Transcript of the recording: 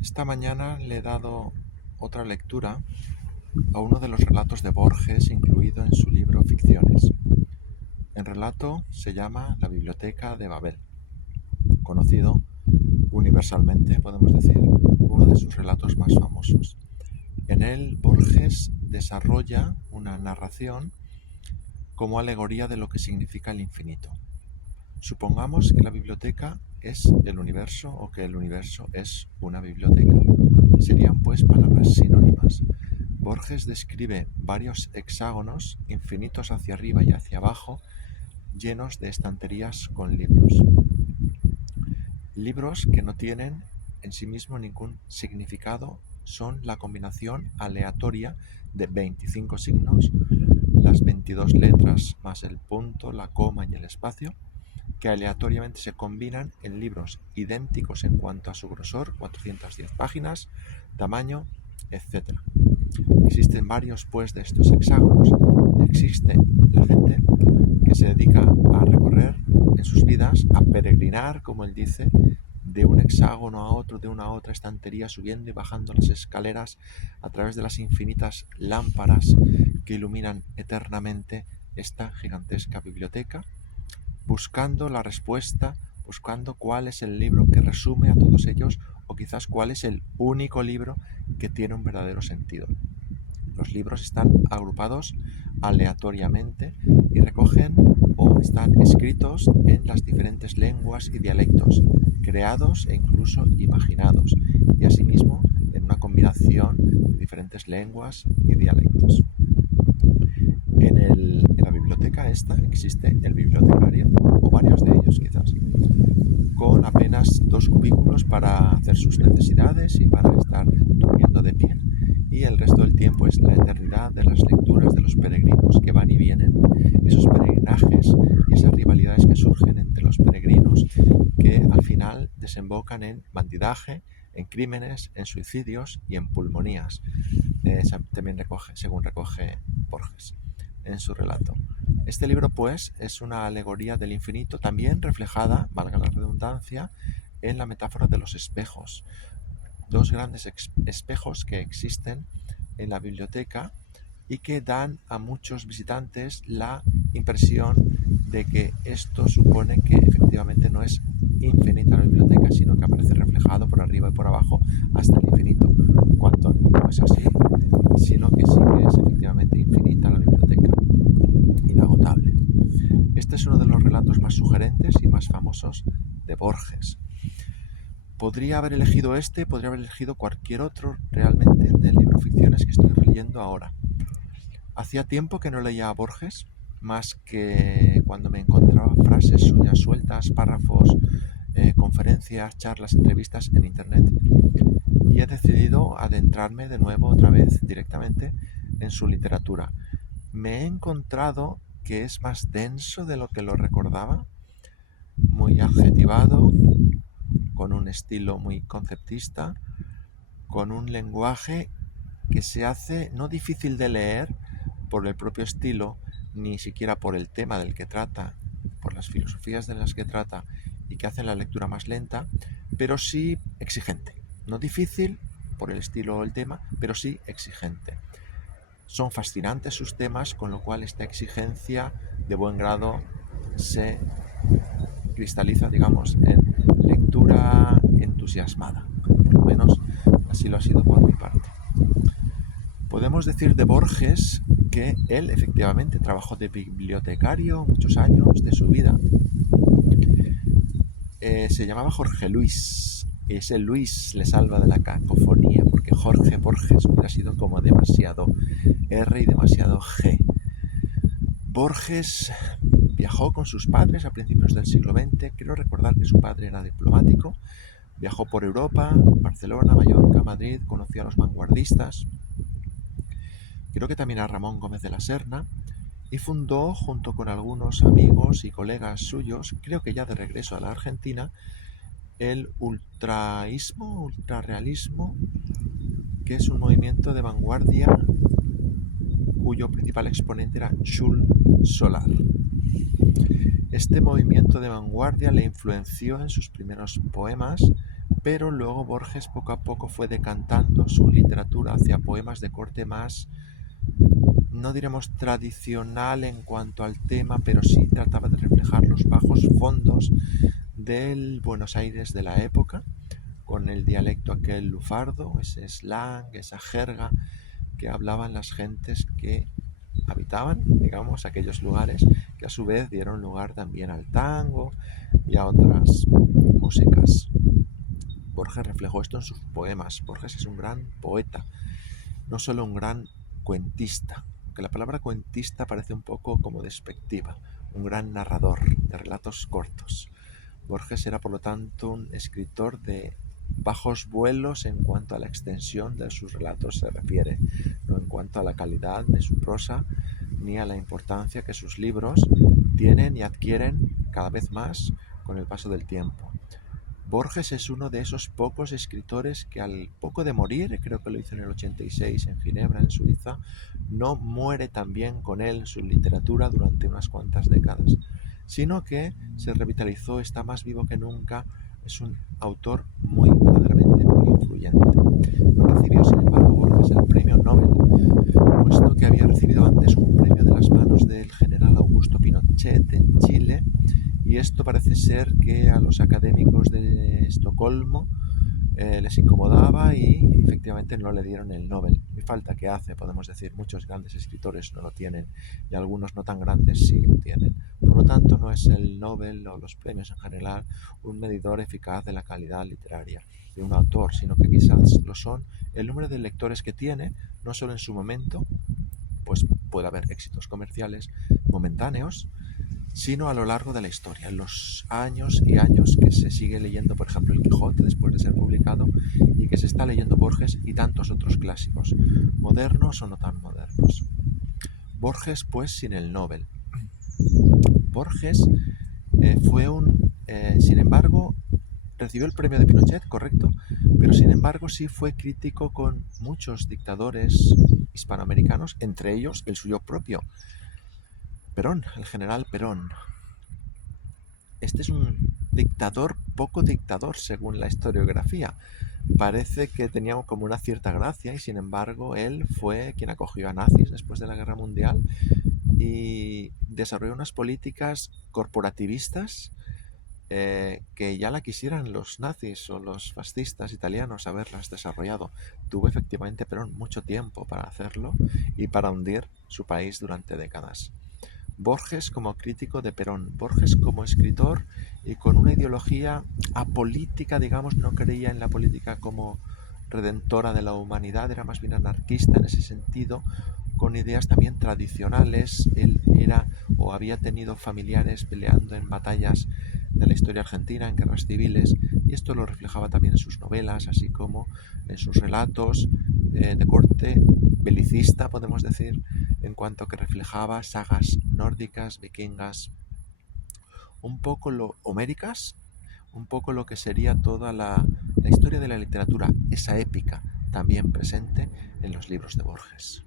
Esta mañana le he dado otra lectura a uno de los relatos de Borges incluido en su libro Ficciones. El relato se llama La Biblioteca de Babel, conocido universalmente, podemos decir, uno de sus relatos más famosos. En él Borges desarrolla una narración como alegoría de lo que significa el infinito. Supongamos que la biblioteca es el universo o que el universo es una biblioteca. Serían pues palabras sinónimas. Borges describe varios hexágonos infinitos hacia arriba y hacia abajo, llenos de estanterías con libros. Libros que no tienen en sí mismo ningún significado, son la combinación aleatoria de 25 signos, las 22 letras más el punto, la coma y el espacio, que aleatoriamente se combinan en libros idénticos en cuanto a su grosor, 410 páginas, tamaño, etc. Existen varios pues de estos hexágonos. Existe la gente que se dedica a recorrer en sus vidas, a peregrinar, como él dice, de un hexágono a otro, de una a otra estantería, subiendo y bajando las escaleras a través de las infinitas lámparas que iluminan eternamente esta gigantesca biblioteca, buscando la respuesta, buscando cuál es el libro que resume a todos ellos, o quizás cuál es el único libro que tiene un verdadero sentido. Los libros están agrupados aleatoriamente y recogen o están escritos en las diferentes lenguas y dialectos, creados e incluso imaginados, y asimismo en una combinación de diferentes lenguas y dialectos. En la biblioteca esta existe el bibliotecario, o varios de ellos quizás, con apenas 2 cubículos para hacer sus necesidades y para estar durmiendo de pie, y el resto del tiempo es la eternidad de las lecturas de los peregrinos que van y vienen, esos peregrinajes y esas rivalidades que surgen entre los peregrinos, que al final desembocan en bandidaje, en crímenes, en suicidios y en pulmonías, también según recoge Borges en su relato. Este libro, pues, es una alegoría del infinito, también reflejada, valga la redundancia, en la metáfora de los espejos. 2 grandes espejos que existen en la biblioteca y que dan a muchos visitantes la impresión de que esto supone que efectivamente no es infinita la biblioteca, sino que aparece reflejado por arriba y por abajo hasta el infinito, cuando no es así, sino que sí que es efectivamente infinita la biblioteca, inagotable. Este es uno de los relatos más sugerentes y más famosos de Borges. Podría haber elegido este, podría haber elegido cualquier otro realmente del libro Ficciones que estoy leyendo ahora. Hacía tiempo que no leía a Borges, más que cuando me encontraba frases suyas sueltas, párrafos, conferencias, charlas, entrevistas en internet, y he decidido adentrarme de nuevo otra vez directamente en su literatura. Me he encontrado que es más denso de lo que lo recordaba, muy adjetivado, con un estilo muy conceptista, con un lenguaje que se hace no difícil de leer por el propio estilo, ni siquiera por el tema del que trata, por las filosofías de las que trata, y que hace la lectura más lenta, pero sí exigente. No difícil por el estilo o el tema, pero sí exigente. Son fascinantes sus temas, con lo cual esta exigencia de buen grado se cristaliza, digamos, en lectura entusiasmada. Por lo menos así lo ha sido por mi parte. Podemos decir de Borges que él efectivamente trabajó de bibliotecario muchos años de su vida. Se llamaba Jorge Luis. Ese Luis le salva de la cacofonía, porque Jorge Borges hubiera sido como demasiado R y demasiado G. Borges viajó con sus padres a principios del siglo XX. Quiero recordar que su padre era diplomático. Viajó por Europa, Barcelona, Mallorca, Madrid, conoció a los vanguardistas. Creo que también a Ramón Gómez de la Serna, y fundó, junto con algunos amigos y colegas suyos, creo que ya de regreso a la Argentina, el ultrarrealismo, que es un movimiento de vanguardia cuyo principal exponente era Jules Solar. Este movimiento de vanguardia le influenció en sus primeros poemas pero luego Borges poco a poco fue decantando su literatura hacia poemas de corte más, no diremos tradicional en cuanto al tema, pero sí trataba de reflejar los bajos fondos del Buenos Aires de la época, con el dialecto aquel lufardo, ese slang, esa jerga que hablaban las gentes que habitaban, digamos, aquellos lugares que a su vez dieron lugar también al tango y a otras músicas. Borges reflejó esto en sus poemas. Borges es un gran poeta, no solo un gran cuentista, aunque la palabra cuentista parece un poco como despectiva, un gran narrador de relatos cortos. Borges era, por lo tanto, un escritor de bajos vuelos en cuanto a la extensión de sus relatos se refiere, no en cuanto a la calidad de su prosa ni a la importancia que sus libros tienen y adquieren cada vez más con el paso del tiempo. Borges es uno de esos pocos escritores que al poco de morir, creo que lo hizo en el 86 en Ginebra, en Suiza, no muere también con él su literatura durante unas cuantas décadas, sino que se revitalizó, está más vivo que nunca, es un autor verdaderamente muy influyente. No recibió, sin embargo, Borges el premio Nobel, puesto que había recibido antes un premio de las manos del general Augusto Pinochet en Chile, y esto parece ser que a los académicos de Estocolmo les incomodaba y efectivamente no le dieron el Nobel. Y falta que hace, podemos decir, muchos grandes escritores no lo tienen y algunos no tan grandes sí lo tienen. Por lo tanto, no es el Nobel o los premios en general un medidor eficaz de la calidad literaria de un autor, sino que quizás lo son el número de lectores que tiene, no solo en su momento, pues puede haber éxitos comerciales momentáneos, sino a lo largo de la historia, en los años y años que se sigue leyendo, por ejemplo, El Quijote después de ser publicado y que se está leyendo Borges y tantos otros clásicos, modernos o no tan modernos. Borges, pues, sin el Nobel. Borges sin embargo, recibió el premio de Pinochet, correcto, pero sin embargo sí fue crítico con muchos dictadores hispanoamericanos, entre ellos el suyo propio, Perón, el general Perón. Este es un dictador poco dictador según la historiografía. Parece que tenía como una cierta gracia y sin embargo él fue quien acogió a nazis después de la Guerra Mundial y desarrolló unas políticas corporativistas que ya la quisieran los nazis o los fascistas italianos haberlas desarrollado. Tuvo efectivamente Perón mucho tiempo para hacerlo y para hundir su país durante décadas. Borges como crítico de Perón, Borges como escritor y con una ideología apolítica, digamos, no creía en la política como redentora de la humanidad, era más bien anarquista en ese sentido, con ideas también tradicionales. Él era o había tenido familiares peleando en batallas de la historia argentina, en guerras civiles, y esto lo reflejaba también en sus novelas, así como en sus relatos de corte belicista, podemos decir, en cuanto que reflejaba sagas nórdicas, vikingas, un poco homéricas, un poco lo que sería toda la historia de la literatura, esa épica, también presente en los libros de Borges.